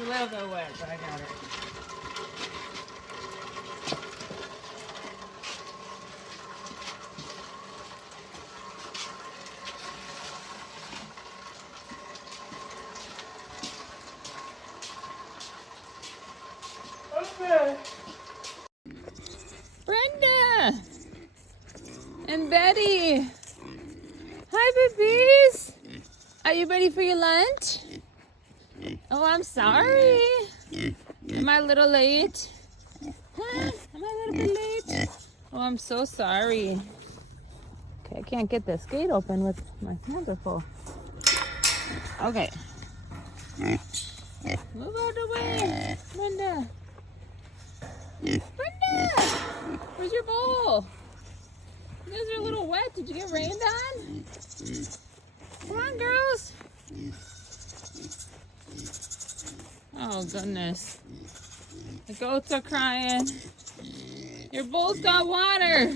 a little bit wet, but I got it. Okay. Brenda and Betty. Hi, babies. Are you ready for your lunch? Oh, I'm sorry. Am I a little late? Huh? Am I a little bit late? Oh, I'm so sorry. Okay, I can't get this gate open with my hands are full. Okay. Move out of the way, Brenda. Brenda! Where's your bowl? You guys are a little wet. Did you get rained on? Come on, girls. Oh, goodness. The goats are crying. Your bowl's got water.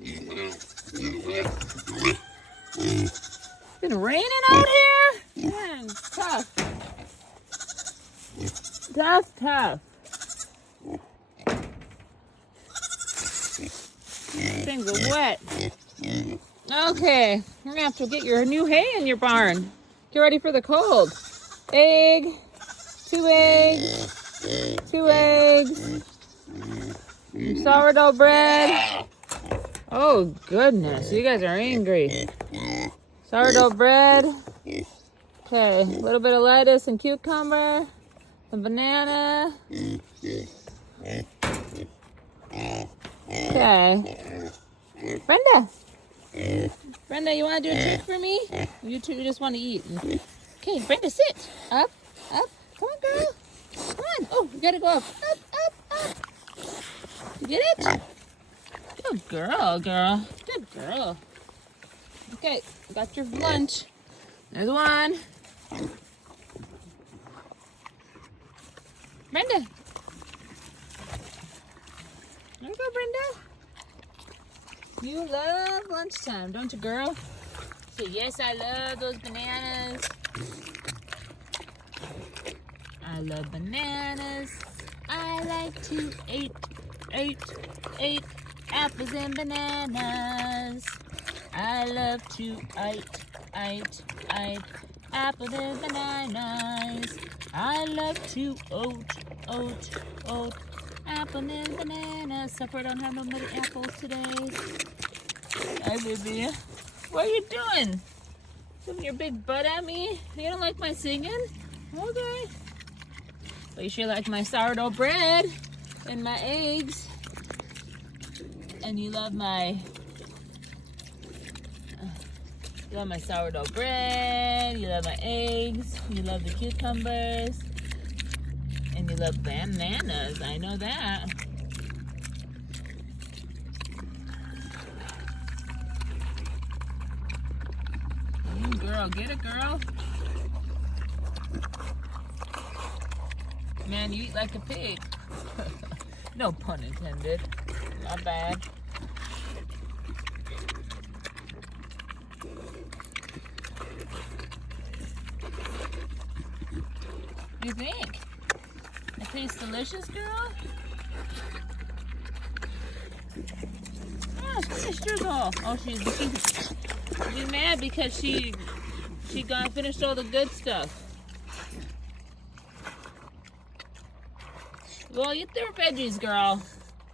It's been raining out here? Man, tough. Tough. Things are wet. Okay, you're gonna have to get your new hay in your barn. Get ready for the cold. Egg, 2 eggs, 2 eggs, sourdough bread. Oh goodness, you guys are angry. Sourdough bread. Okay, a little bit of lettuce and cucumber, some banana. Okay. Brenda, you want to do a trick for me? You two just want to eat. Okay, Brenda, sit. Up. Come on, girl. Come on. Oh, you got to go up. Up. You get it? Good girl. Good girl. Okay, got your lunch. There's one. Brenda. There you go, Brenda. You love lunchtime, don't you, girl? So yes, I love those bananas. I love bananas. I like to eat apples and bananas. I love to eat apples and bananas. I love to oat. Apple and banana. Supper don't have no many apples today. Hi, baby. What are you doing? Giving your big butt at me? You don't like my singing? Okay. But you sure like my sourdough bread and my eggs. And you love my sourdough bread. You love my eggs. You love the cucumbers. And you love bananas, I know that. Girl, get it, girl. Man, you eat like a pig. No pun intended. Not bad. What do you think? It tastes delicious, girl. Oh, she finished yours all. Oh, she's mad because she finished all the good stuff. Well, eat their veggies, girl.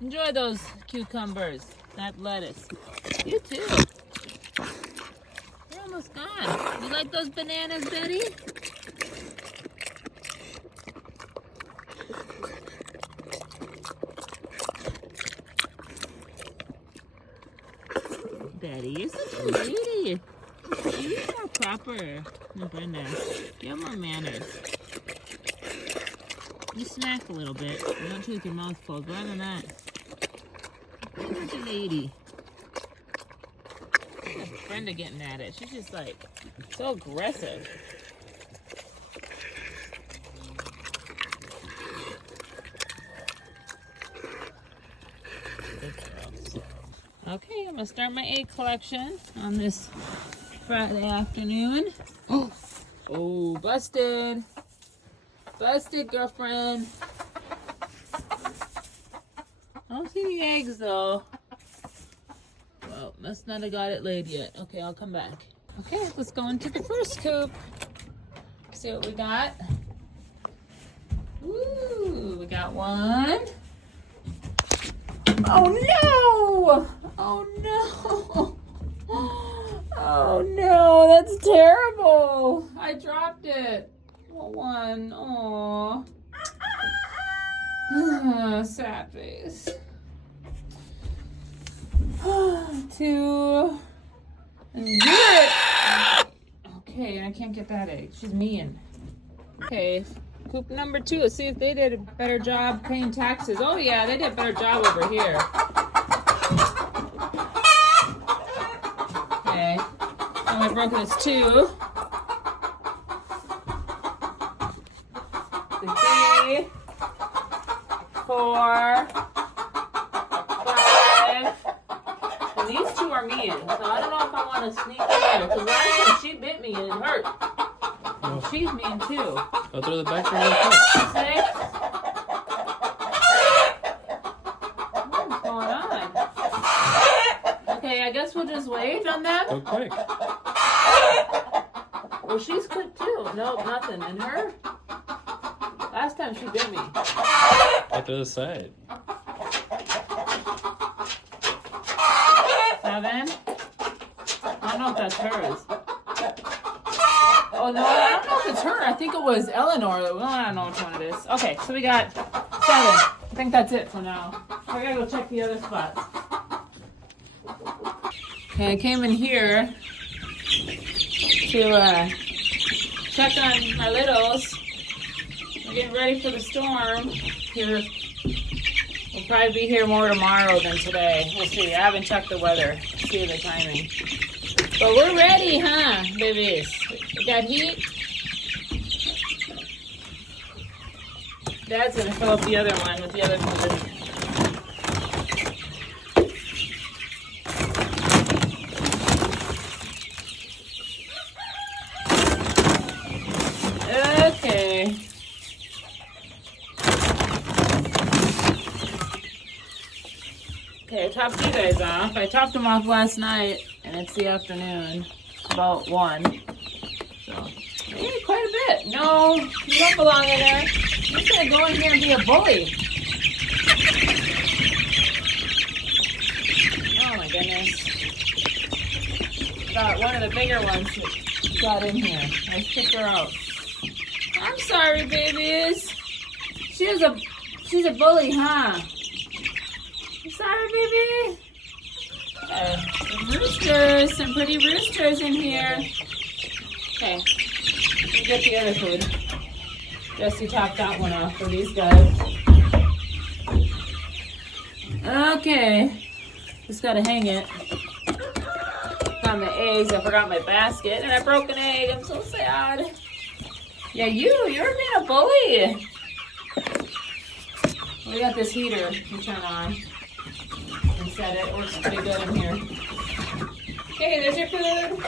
Enjoy those cucumbers, that lettuce. You too. You're almost gone. You like those bananas, Betty? Betty, you're such a lady. You're more proper than Brenda. You have more manners. You smack a little bit. You don't chew with your mouth closed. But other than that, you're such a lady. That's Brenda getting at it. She's just like so aggressive. Okay, I'm gonna start my egg collection on this Friday afternoon. Oh, busted. Busted, girlfriend. I don't see any eggs though. Well, must not have got it laid yet. Okay, I'll come back. Okay, let's go into the first coop. See what we got. Ooh, we got one. Oh no! Oh no! Oh no, that's terrible. I dropped it. One. Aw. Sad face. 2. Good. Okay, I can't get that egg. She's mean. Okay, coop number 2. Let's see if they did a better job paying taxes. Oh yeah, they did a better job over here. Okay, now my broken is 2. 3, 4, 5. And these 2 are mean, so I don't know if I want to sneak in there. Because last time she bit me and it hurt. And she's mean too. Go through the back door real quick. See? What's going on? Okay, I guess we'll just wait on them. Go quick. Well, she's quick too. Nope, nothing. And her? Last time she bit me. Go through the side. 7. I don't know if that's hers. Oh no, I don't know if it's her. I think it was Eleanor. Well, I don't know which one it is. Okay, so we got 7. I think that's it for now. I gotta go check the other spots. Okay, I came in here to check on my littles. We're getting ready for the storm. Here, we'll probably be here more tomorrow than today. We'll see. I haven't checked the weather. See the timing. But we're ready, huh, babies? We got heat. Dad's gonna fill up the other one with the other food. Okay. Okay, I topped you guys off. I topped them off last night, and it's the afternoon, about 1. So, yeah, quite a bit. No, you don't belong in there. You're gonna go in here and be a bully. Oh my goodness. Got one of the bigger ones that got in here. Let's kick her out. I'm sorry, babies. She's a bully, huh? I'm sorry, baby. Some roosters, some pretty roosters in here. Okay, let me get the other food. Jesse topped that one off for these guys. Okay, just gotta hang it. Got my eggs. I forgot my basket, and I broke an egg. I'm so sad. Yeah, you're being a bully. We got this heater you turn on and set it. Works pretty good in here. Okay, there's your food.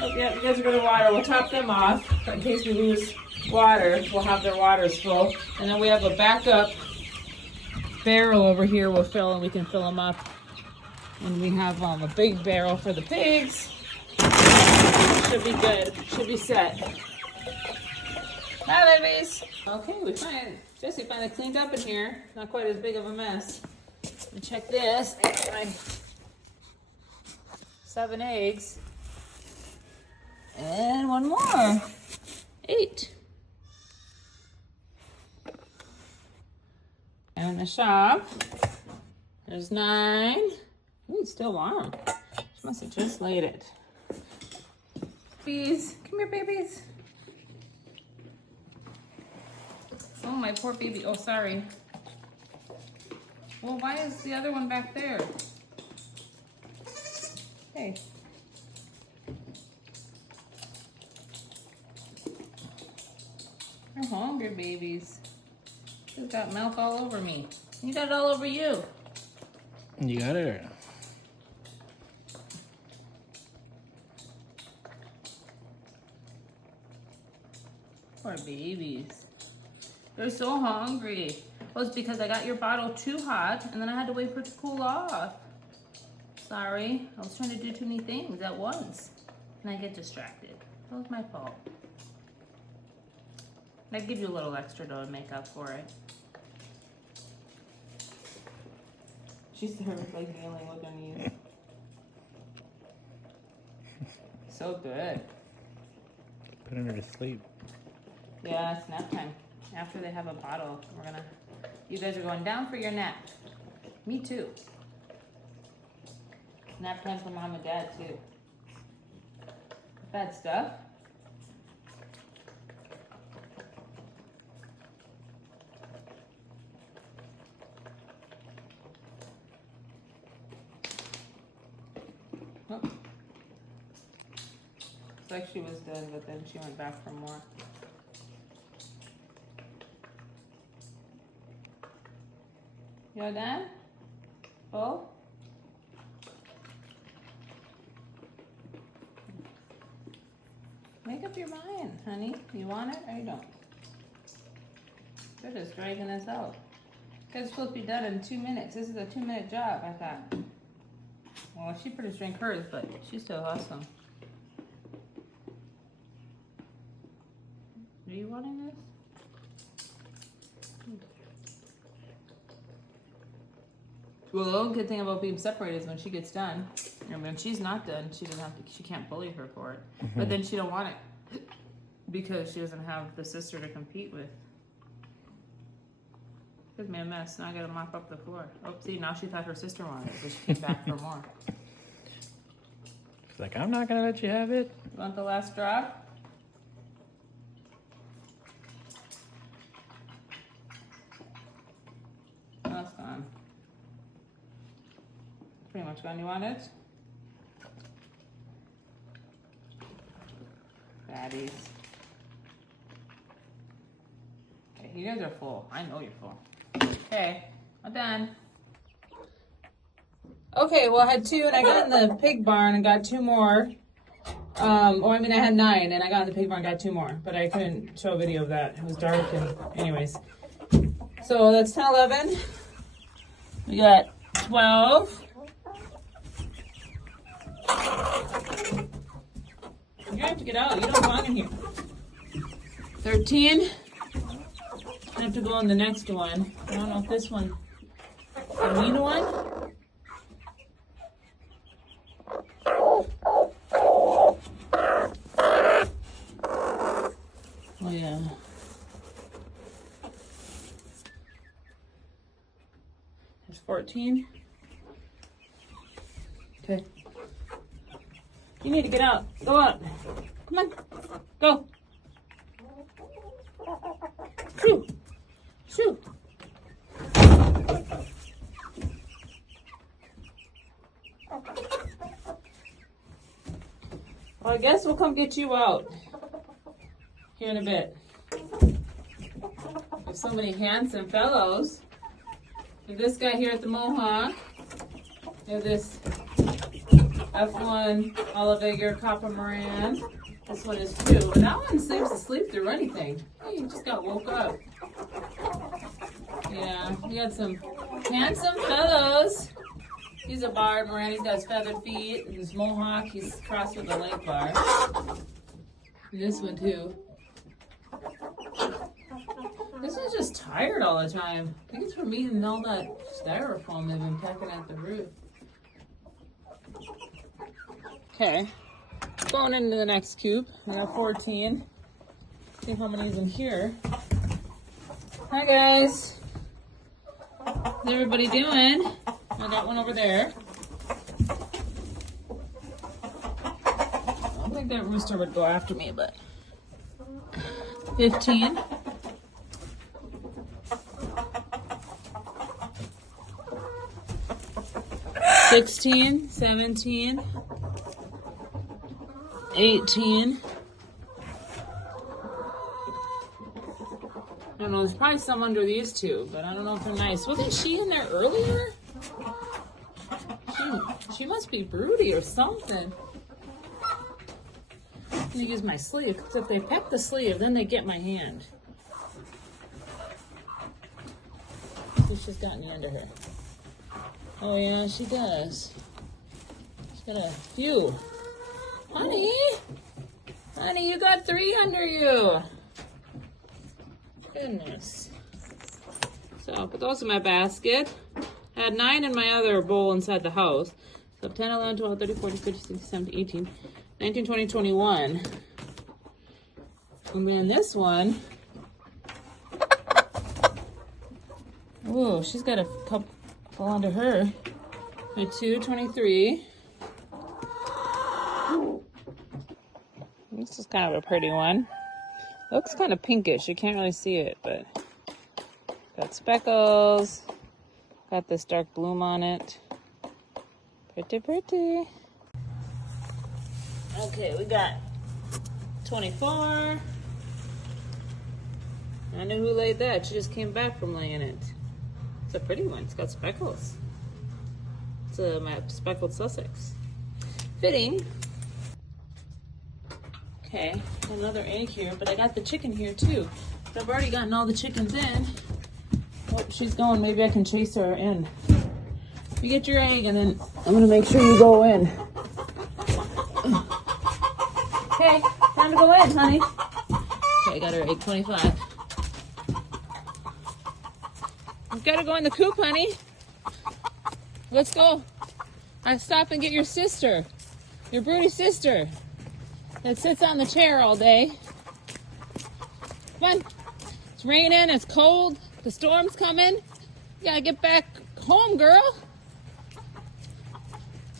Oh, yeah, you guys are going to water. We'll top them off in case we lose water. We'll have their waters full. And then we have a backup barrel over here we'll fill, and we can fill them up. And we have a big barrel for the pigs. Should be good. Should be set. Hi, babies. Okay, Jesse finally cleaned up in here. Not quite as big of a mess. Let me check this. I got my 7 eggs. And 1 more. 8. And in the shop, there's 9. Ooh, it's still warm. She must have just laid it. Babies, come here, babies. Oh, my poor baby. Oh, sorry. Well, why is the other one back there? Hey. They're hungry babies. She's got milk all over me. You got it all over you. You got it. Poor babies. They're so hungry. Well, it's because I got your bottle too hot and then I had to wait for it to cool off. Sorry, I was trying to do too many things at once and I get distracted. That was my fault. I give you a little extra dough to make up for it. She started like kneeling with her knees. So good. Putting her to sleep. Yeah, it's nap time. After they have a bottle, you guys are going down for your nap. Me too. Nap time for mom and dad too. Bad stuff. Oh. It's like she was done, but then she went back for more. You all done? Full? Make up your mind, honey. You want it or you don't? They're just dragging us out. It's supposed to be done in 2 minutes. This is a 2-minute job, I thought. Well, she pretty drank hers, but she's still awesome. Are you wanting this? Well, the only good thing about being separated is when she gets done, and when she's not done, she doesn't have to. She can't bully her for it. But then she don't want it because she doesn't have the sister to compete with. Gives me a mess. Now I gotta mop up the floor. Oh, see, now she thought her sister wanted it, so she came back for more. She's like, I'm not gonna let you have it. You want the last drop? Oh, it's gone. Pretty much gone. You want it? Baddies. Okay, you guys are full. I know you're full. Okay, I'm done. Okay, well I had 2 and I got in the pig barn and got 2 more. I had 9 and I got in the pig barn and got 2 more, but I couldn't show a video of that. It was dark and anyways. So that's 10, 11. We got 12. You have to get out. You don't belong in here. 13. I have to go on the next one. I don't know if this one, the mean one. Oh yeah. There's 14. Okay. You need to get out. Go out. Come on. Go. Shoo. Shoo. Well, I guess we'll come get you out here in a bit. There's so many handsome fellows. There's this guy here at the Mohawk. There's this F1 Olivegar Copper Moran. This one is 2. But that one seems to sleep through anything. He just got woke up. Yeah, we got some handsome fellows. He's a barred Moran. He's got his feathered feet. And this Mohawk, he's crossed with a leg bar. And this one too. This one's just tired all the time. I think it's from eating all that styrofoam they've been pecking at the roof. Okay, going into the next coop. I got 14. See how many's in here. Hi guys. How's everybody doing? I got one over there. I don't think that rooster would go after me, but 15. 16, 17, 18. I don't know, there's probably some under these 2, but I don't know if they're nice. Wasn't she in there earlier? She must be broody or something. I'm gonna use my sleeve, because if they peck the sleeve, then they get my hand. see if she's got any under her. Oh yeah, she does. She's got a few. Honey! Honey, you got 3 under you. Goodness. So I'll put those in my basket. I had 9 in my other bowl inside the house. So 10, 11, 12, 13, 14, 15, 16, 17, 18, 19, 20, 21. And then this one. Whoa, she's got a couple under her. 22, 23. This is kind of a pretty one. Looks kind of pinkish. You can't really see it, but got speckles. Got this dark bloom on it. Pretty, pretty. Okay, we got 24. I know who laid that. She just came back from laying it. It's a pretty one. It's got speckles. It's my speckled Sussex. Fitting. Okay, got another egg here, but I got the chicken here too. But I've already gotten all the chickens in. Oh, she's going. Maybe I can chase her in. You get your egg, and then I'm gonna make sure you go in. Okay, time to go in, honey. Okay, I got her egg 25. You've got to go in the coop, honey. Let's go. I stop and get your sister, your broody sister, that sits on the chair all day. Come on. It's raining. It's cold. The storm's coming. You gotta get back home, girl.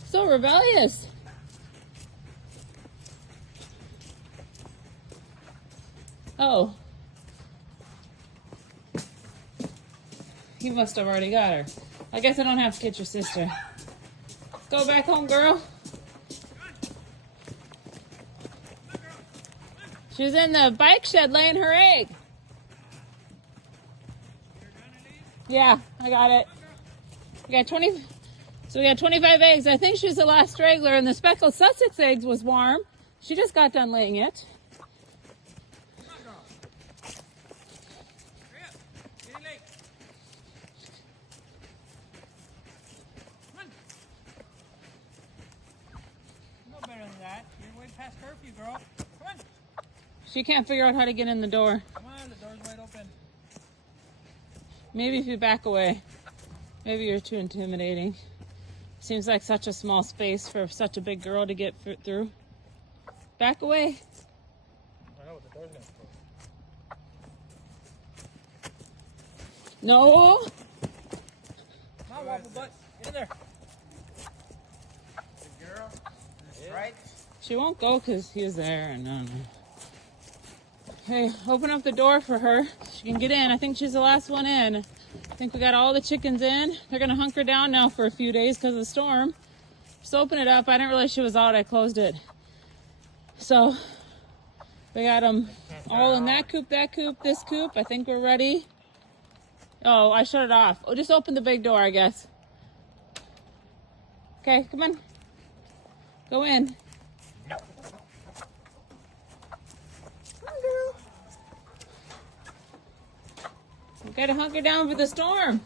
So rebellious. Oh. You must have already got her. I guess I don't have to get your sister. Let's go back home, girl. She was in the bike shed laying her egg. Yeah, I got it. We got 20. So we got 25 eggs. I think she's the last straggler, and the speckled Sussex eggs was warm. She just got done laying it. Past curfew, girl. Come on. She can't figure out how to get in the door. Come on, the door's wide open. Maybe if you back away. Maybe you're too intimidating. Seems like such a small space for such a big girl to get through. Back away. I know what the door's gonna close. No. Come on, waffle butt. Get in there. Good girl. Right. She won't go because he was there. And no. Okay, open up the door for her. She can get in. I think she's the last one in. I think we got all the chickens in. They're going to hunker down now for a few days because of the storm. Just open it up. I didn't realize she was out. I closed it. So we got them all in that coop, this coop. I think we're ready. Oh, I shut it off. Oh, just open the big door, I guess. Okay, come on. Go in. No. We gotta hunker down for the storm.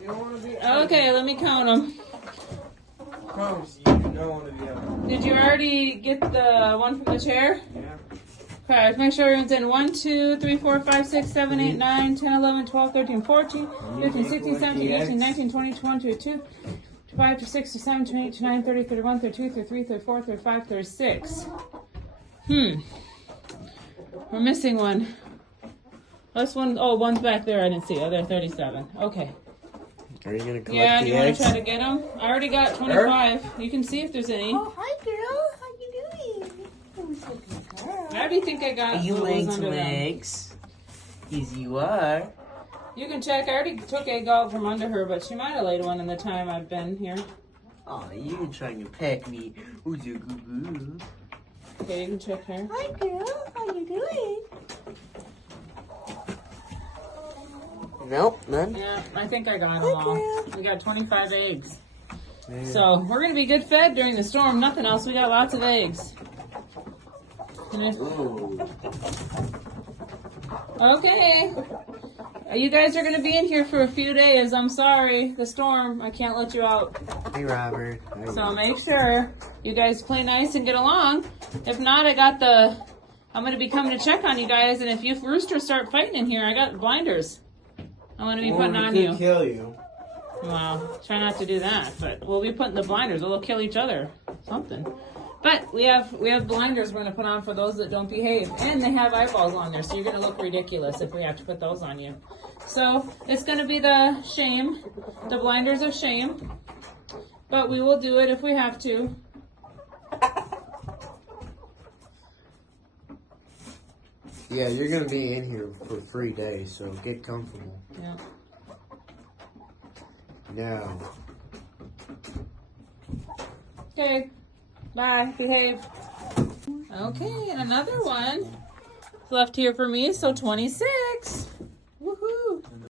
You don't want to be Okay, let me count them. I promise you, you don't want to be out. Did you already get the one from the chair? Yeah. Okay, let's make sure everyone's in. 1, 2, 3, 4, 5, 6, 7, 8, 9, 10, 11, 12, 13, 14, 15, 16, 17, 18, 19, 20, 21, 22, 25, 26, 27, 28, 29, 30, 31, 32, 33, 34, 35, 36. We're missing one. This one, oh, one's back there. I didn't see. Oh, they're 37. Okay. Are you going to collect Yeah, the do you want eggs? to try to get them? I already got 25. You can see if there's any. Oh, hi, girl. How you doing? Oh, so good girl. I already think I got Are you what was laying under some them. eggs? Yes, you are. You can check. I already took egg out from under her, but she might have laid one in the time I've been here. Oh, you're trying to peck me. Who's your goo-goo? Okay, you can check her. Hi, girl. How you doing? Nope, none. Yeah, I think I got them all. We got 25 eggs. Yeah. So we're going to be good fed during the storm. Nothing else. We got lots of eggs. Ooh. Okay. You guys are gonna be in here for a few days. I'm sorry, the storm. I can't let you out. Hey, Robert. So make sure you guys play nice and get along. If not, I'm gonna be coming to check on you guys. And if you roosters start fighting in here, I got blinders. I'm gonna be putting on you. Kill you. Well, try not to do that. But we'll be putting the blinders. They'll kill each other. Something. But we have blinders we're gonna put on for those that don't behave, and they have eyeballs on there, so you're gonna look ridiculous if we have to put those on you. So it's gonna be the shame, the blinders of shame, but we will do it if we have to. Yeah, you're gonna be in here for 3 days, so get comfortable. Yeah. Now. Okay. Bye. Behave. Okay, and another one is left here for me. So 26.